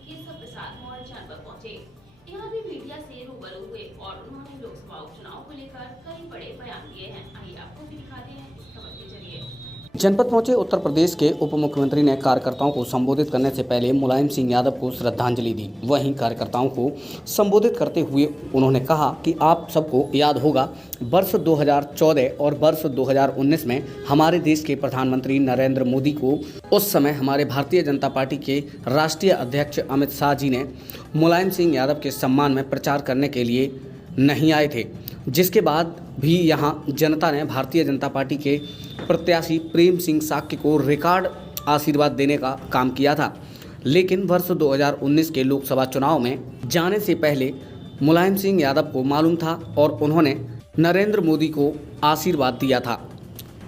केशव प्रसाद मौर्य जनपद पहुंचे। यहाँ भी मीडिया से रूबरू हुए और उन्होंने लोकसभा उपचुनाव को लेकर कई बड़े बयान दिए हैं। आइए आपको भी दिखाते हैं इस खबर के जरिए। जनपद पहुंचे उत्तर प्रदेश के उप मुख्यमंत्री ने कार्यकर्ताओं को संबोधित करने से पहले मुलायम सिंह यादव को श्रद्धांजलि दी। वहीं कार्यकर्ताओं को संबोधित करते हुए उन्होंने कहा कि आप सबको याद होगा वर्ष 2014 और वर्ष 2019 में हमारे देश के प्रधानमंत्री नरेंद्र मोदी को उस समय हमारे भारतीय जनता पार्टी के राष्ट्रीय अध्यक्ष अमित शाह जी ने मुलायम सिंह यादव के सम्मान में प्रचार करने के लिए नहीं आए थे, जिसके बाद भी यहां जनता ने भारतीय जनता पार्टी के प्रत्याशी प्रेम सिंह साक्य को रिकॉर्ड आशीर्वाद देने का काम किया था। लेकिन वर्ष 2019 के लोकसभा चुनाव में जाने से पहले मुलायम सिंह यादव को मालूम था और उन्होंने नरेंद्र मोदी को आशीर्वाद दिया था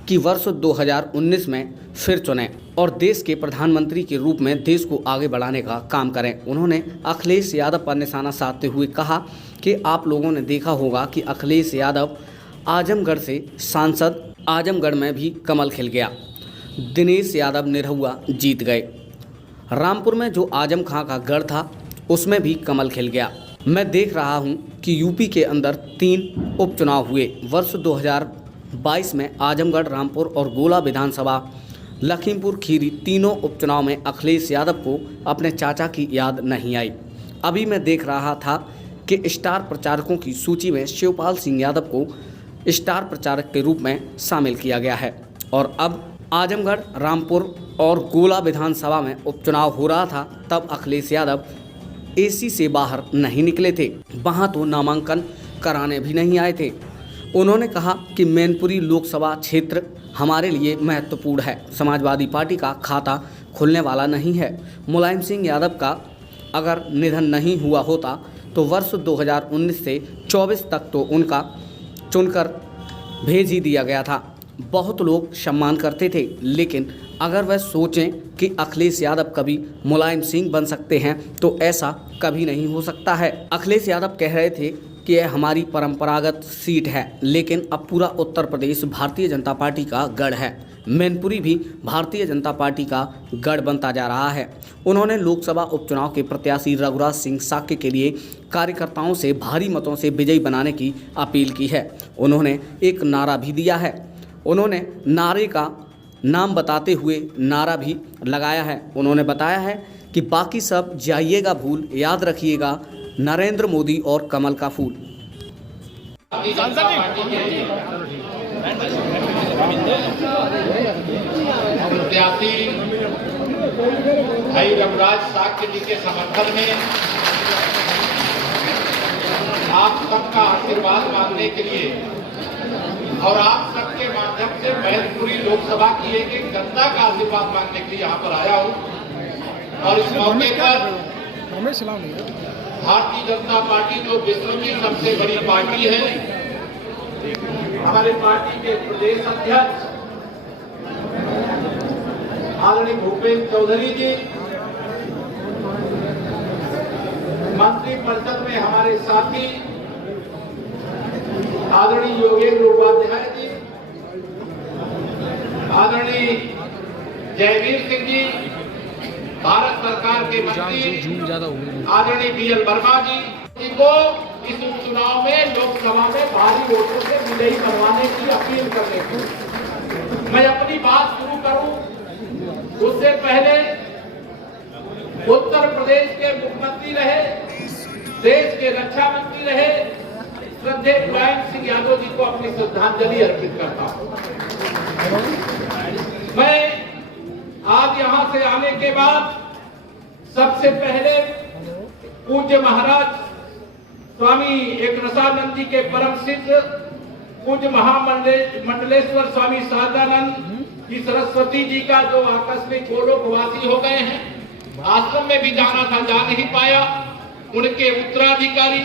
कि वर्ष 2019 में फिर चुनें और देश के प्रधानमंत्री के रूप में देश को आगे बढ़ाने का काम करें। उन्होंने अखिलेश यादव पर निशाना साधते हुए कहा कि आप लोगों ने देखा होगा कि अखिलेश यादव आजमगढ़ से सांसद, आजमगढ़ में भी कमल खिल गया। दिनेश यादव निरहुआ जीत गए। रामपुर में जो आजम खां का गढ़ था उसमें भी कमल खिल गया। मैं देख रहा हूं कि यूपी के अंदर 3 उपचुनाव हुए। वर्ष 2022 में आजमगढ़, रामपुर और गोला विधानसभा, लखीमपुर खीरी तीनों उपचुनाव में अखिलेश यादव को अपने चाचा की याद नहीं आई। अभी मैं देख रहा था कि स्टार प्रचारकों की सूची में शिवपाल सिंह यादव को स्टार प्रचारक के रूप में शामिल किया गया है और अब आजमगढ़, रामपुर और गोला विधानसभा में उपचुनाव हो रहा था तब अखिलेश यादव एसी से बाहर नहीं निकले थे। वहां तो नामांकन कराने भी नहीं आए थे। उन्होंने कहा कि मैनपुरी लोकसभा क्षेत्र हमारे लिए महत्वपूर्ण है। समाजवादी पार्टी का खाता खुलने वाला नहीं है। मुलायम सिंह यादव का अगर निधन नहीं हुआ होता तो वर्ष 2019 से 24 तक तो उनका चुनकर भेज ही दिया गया था। बहुत लोग सम्मान करते थे, लेकिन अगर वह सोचें कि अखिलेश यादव कभी मुलायम सिंह बन सकते हैं तो ऐसा कभी नहीं हो सकता है। अखिलेश यादव कह रहे थे कि यह हमारी परंपरागत सीट है, लेकिन अब पूरा उत्तर प्रदेश भारतीय जनता पार्टी का गढ़ है। मैनपुरी भी भारतीय जनता पार्टी का गढ़ बनता जा रहा है। उन्होंने लोकसभा उपचुनाव के प्रत्याशी रघुराज सिंह साक्य के लिए कार्यकर्ताओं से भारी मतों से विजयी बनाने की अपील की है। उन्होंने एक नारा भी दिया है। उन्होंने नारे का नाम बताते हुए नारा भी लगाया है। उन्होंने बताया है कि बाकी सब जाइएगा भूल, याद रखिएगा नरेंद्र मोदी और कमल का फूल। प्रत्याशी भाई रघुराज साक्य जी के समर्थन में आप सबका आशीर्वाद मांगने के लिए और आप सबके माध्यम से मैनपुरी लोकसभा की एक जनता का आशीर्वाद मांगने के लिए यहाँ पर आया हूँ। और इस मौके पर भारतीय जनता पार्टी जो विश्व की सबसे बड़ी पार्टी है, हमारे पार्टी के प्रदेश अध्यक्ष आदरणीय भूपेंद्र चौधरी जी, मंत्रिपरिषद में हमारे साथी आदरणीय योगेंद्र उपाध्याय जी, आदरणीय जयवीर सिंह जी, भारत सरकार के मंत्री आदरणीय बीएल वर्मा जी को इस उपचुनाव में लोकसभा में भारी वोटों से विजयी करवाने की अपील करने को मैं अपनी बात शुरू करूं उससे पहले उत्तर प्रदेश के मुख्यमंत्री रहे, देश के रक्षा मंत्री रहे, श्रद्धेय मुलायम सिंह यादव जी को अपनी श्रद्धांजलि अर्पित करता हूं। मैं आज यहां से आने के बाद सबसे पहले पूज्य महाराज स्वामी एक रसानंद जी के परम सिद्ध पूज्य महामंडलेश्वर स्वामी शारदानंद की सरस्वती जी का जो आकस्मिक गोलोकवासी हो गए हैं, आश्रम में भी जाना था, जा नहीं पाया। उनके उत्तराधिकारी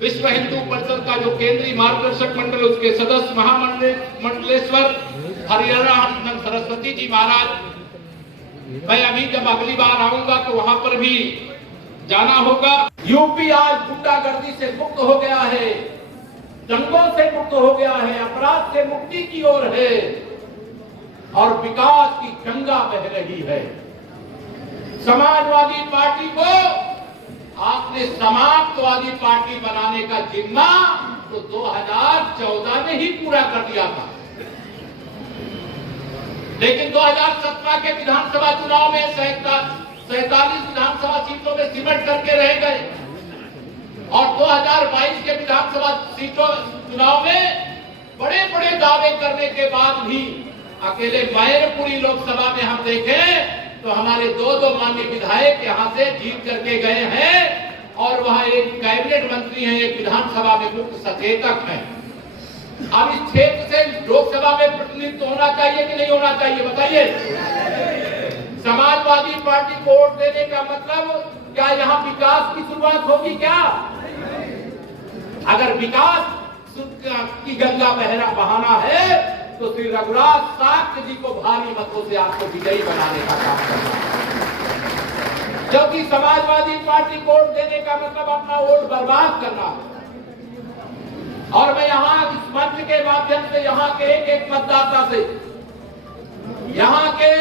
विश्व हिंदू परिषद का जो केंद्रीय मार्गदर्शक मंडल, उसके सदस्य महामंडलेश्वर हरिहरानंद सरस्वती जी महाराज, मैं अभी जब अगली बार आऊंगा तो वहां पर भी जाना होगा। यूपी आज गुंडागर्दी से मुक्त हो गया है, दंगों से मुक्त हो गया है, अपराध से मुक्ति की ओर है और विकास की गंगा बह रही है। समाजवादी पार्टी को आपने समाजवादी पार्टी बनाने का जिम्मा तो 2014 में ही पूरा कर दिया था, लेकिन 2017 के विधानसभा चुनाव में 47 विधानसभा सीटों में सिमट करके रह गए और 2022 के विधानसभा सीटों चुनाव में बड़े बड़े दावे करने के बाद भी अकेले मैनपुरी लोकसभा में हम देखें तो हमारे दो माननीय विधायक यहां से जीत करके गए हैं और वहां एक कैबिनेट मंत्री हैं, एक विधानसभा में मुख्य सचेतक हैं। अब इस क्षेत्र से लोकसभा में प्रतिनिधित्व होना चाहिए कि नहीं होना चाहिए, बताइए। समाजवादी पार्टी को वोट देने का मतलब क्या यहाँ विकास की शुरुआत होगी क्या? अगर विकास की गंगा बहाना है तो श्री रघुराज साक्य जी को भारी मतों से आपको विजयी बनाने का काम करना है, जबकि समाजवादी पार्टी को वोट देने का मतलब अपना वोट बर्बाद करना है। और मैं यहाँ इस मंच के माध्यम से यहाँ के एक मतदाता से, यहाँ के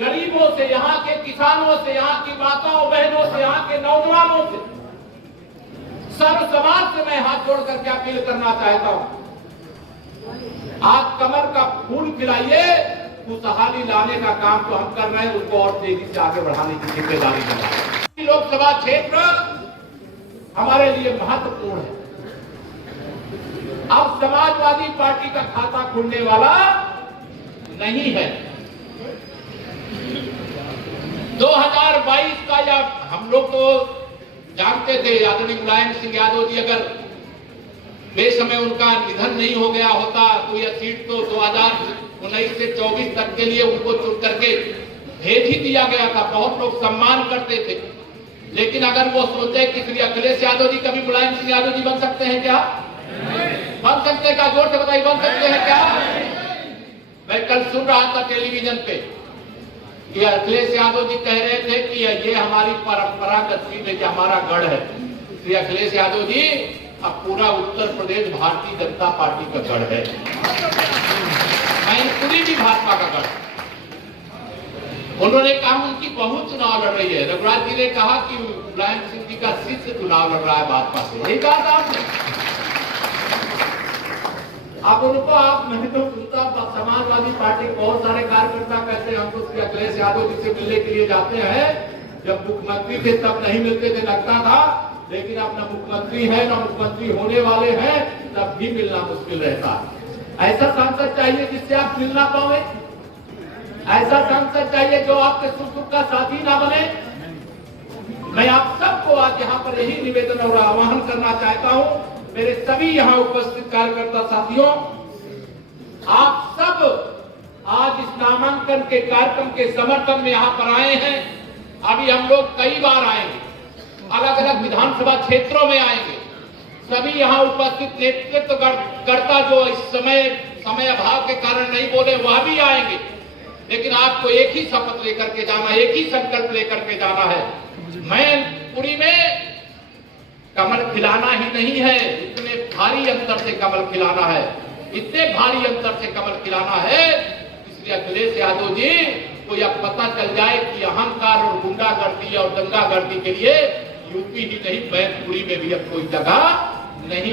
गरीबों से, यहाँ के किसानों से, यहाँ की माताओं बहनों से, यहाँ के नौजवानों से, सर्व समाज से मैं हाथ जोड़ करके अपील करना चाहता हूं, आज कमर का फूल खिलाइए, खुशहाली लाने का काम तो हम कर रहे हैं, उसको और तेजी से आगे बढ़ाने की जिम्मेदारी है। लोकसभा क्षेत्र हमारे लिए महत्वपूर्ण है। अब समाजवादी पार्टी का खाता खुलने वाला नहीं है। 2022 का या हम लोग तो जानते थे आदरणीय मुलायम सिंह यादव जी अगर बेसमय उनका निधन नहीं हो गया होता तो यह सीट तो 2019 से 24 तक के लिए उनको चुन करके भेज ही दिया गया था। बहुत लोग सम्मान करते थे, लेकिन अगर वो सोचे कि श्री अखिलेश यादव जी कभी मुलायम सिंह यादव जी बन सकते हैं क्या? बन सकते का जोर से बताइए, बन सकते हैं क्या? मैं कल सुन रहा था टेलीविजन पे कि अखिलेश यादव जी कह रहे थे कि ये हमारी परंपरागत सीट है, हमारा गढ़ है। श्री अखिलेश यादव जी अब पूरा उत्तर प्रदेश भारतीय जनता पार्टी का गढ़ है, मैनपुरी भी भाजपा का गढ़। उन्होंने कहा उनकी बहू चुनाव लड़ रही है। रघुराज जी ने कहा कि मुलायम सिंह जी का शिष्य चुनाव लड़ रहा है भाजपा से, यही कहा था आपने। अब उनको मैंने तो सुनता समाजवादी पार्टी के बहुत सारे कार्यकर्ता कहते हैं हम तो श्री अखिलेश यादव जी से मिलने के लिए जाते हैं, जब मुख्यमंत्री थे तब नहीं मिलते थे, लगता था, लेकिन अब न मुख्यमंत्री है न मुख्यमंत्री होने वाले हैं, तब भी मिलना मुश्किल रहता है। ऐसा सांसद चाहिए जिससे आप मिल ना पाए, ऐसा सांसद चाहिए जो आपके सुख दुख का साथी ना बने। मैं आप सबको आज यहाँ पर यही निवेदन और आह्वान करना चाहता हूँ, मेरे सभी यहाँ उपस्थित कार्यकर्ता साथियों, आप सब आज इस नामांकन के कार्यक्रम के समर्थन में यहाँ पर आए हैं। अभी हम लोग कई बार आएंगे, अलग अलग विधानसभा क्षेत्रों में आएंगे। सभी यहाँ उपस्थित नेतृत्वकर्ता जो इस समय अभाव के कारण नहीं बोले वह भी आएंगे, लेकिन आपको एक ही शपथ लेकर के जाना, एक ही संकल्प लेकर के जाना है। मैनपुरी में कमल खिलाना ही नहीं है, इतने भारी अंतर से कमल खिलाना है, इतने भारी अंतर से कमल खिलाना है। इसलिए अखिलेश यादव जी को यह पता चल जाए कि अहंकार और गुंडागर्दी और दंगागर्दी के लिए यूपी ही नहीं मैनपुरी में भी अब कोई जगह नहीं।